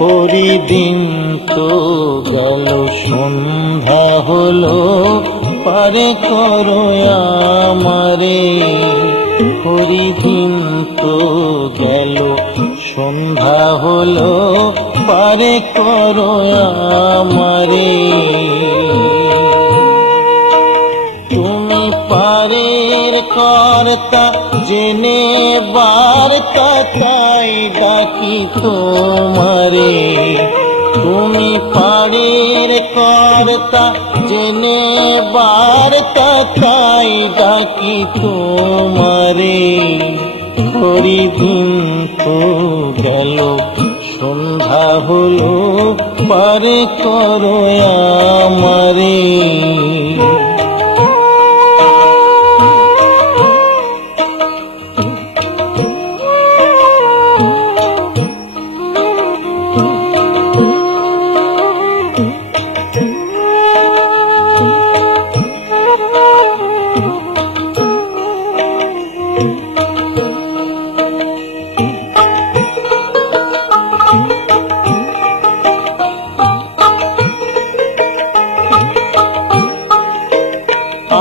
হরিদিন তো গেল, সন্ধ্যা হলো, পারে করো আমারে। হরিদিন তো গেল, সন্ধ্যা হলো, পারে করো আমারে। তুমি পারের কর্তা, জেনে বার্তা, তাই ডাকি তোমারে। তুমি পারের কর্তা, জেনে বার্তা, তাই ডাকি তোমারে। হরিদিন তো গেল, সন্ধ্যা হলো, পারে করো আমারে।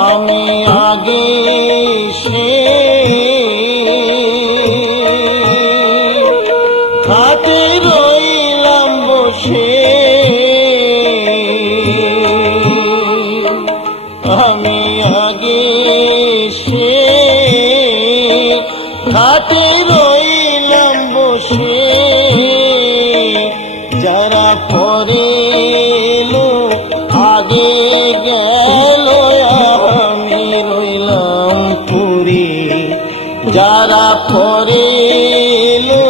আমি আগে সে হাতে রইলাম বসে। আমি আগে সে হাতে রইলাম বসে। যারা পরে এলো, আগে গেল, আমি রইলাম পুরী। যারা পরে এলো,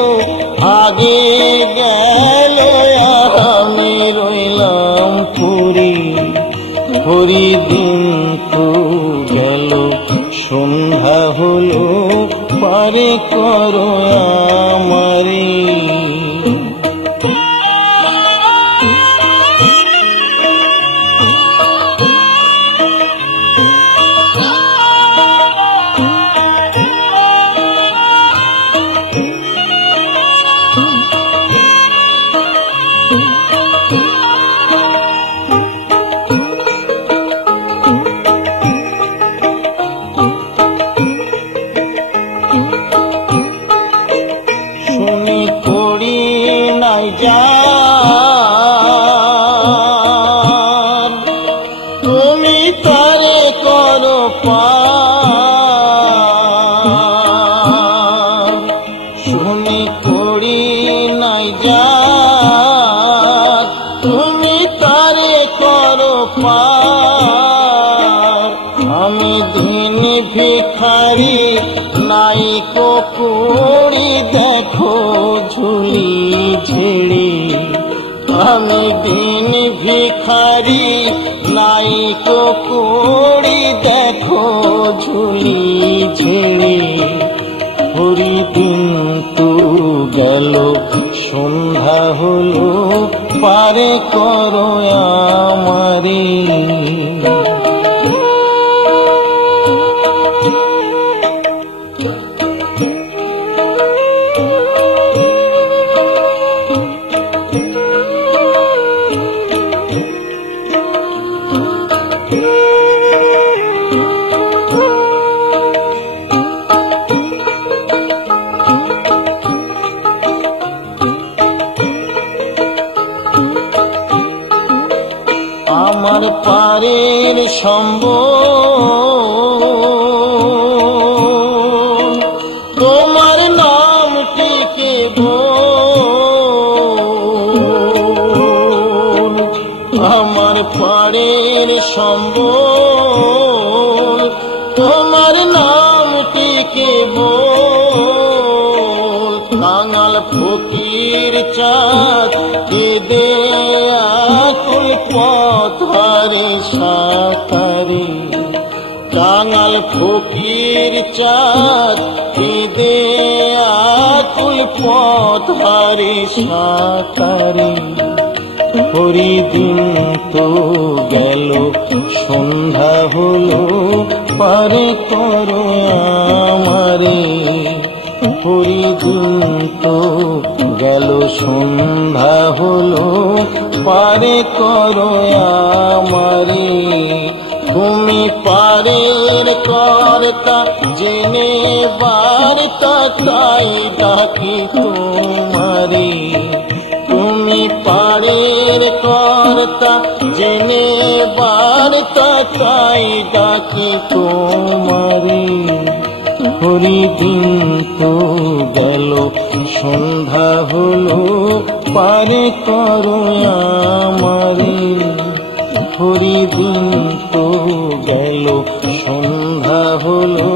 আগে গেল, আমি রইলাম পুরী। হরিদিন তো গেল, সন্ধ্যা হলো, পারে করো আমারে। শুনি করি নাই যার, তুমি তারে করো পার। শুনি করি নাই যার, তুমি তারে করো পার। আমি দিন ভিখারি, নাই কুড়ি, দেখো ঝুলি ঝেড়ে। আমি দিন ভিখারি, নাই কুড়ি, দেখো ঝুলি ঝেড়ে। হরিদিন তো গেল, সন্ধ্যা হলো, পারে করো আমারে। আমার পারের সম্বল, তোমার নামটিকে বল। আমার পারের সম্বল, তোমার নামটিকে বল। কাঙাল ফকির চাঁদ, দে আকুল পথ হারে সাঁতারে। কাঙাল ফকির চাঁদ, দে আকুল পথ হারে সাঁতারে। হরিদিন তো গেল, সন্ধ্যা হলো, পারে করো আমারে। হরিদিন তো গেল সন্ধ্যা হলো পারে করো আমারে তুমি পারের কর্তা জেনে বার্তা তাই ডাকি তোমারে তুমি পারের কর্তা জেনে বার্তা তাই ডাকি তোমারে হরি দিন তো গেল সন্ধ্যা হলো পারে করো আমারে হরি দিন তো গেল সন্ধ্যা হলো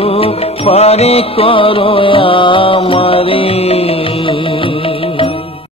পারে করো আমারে।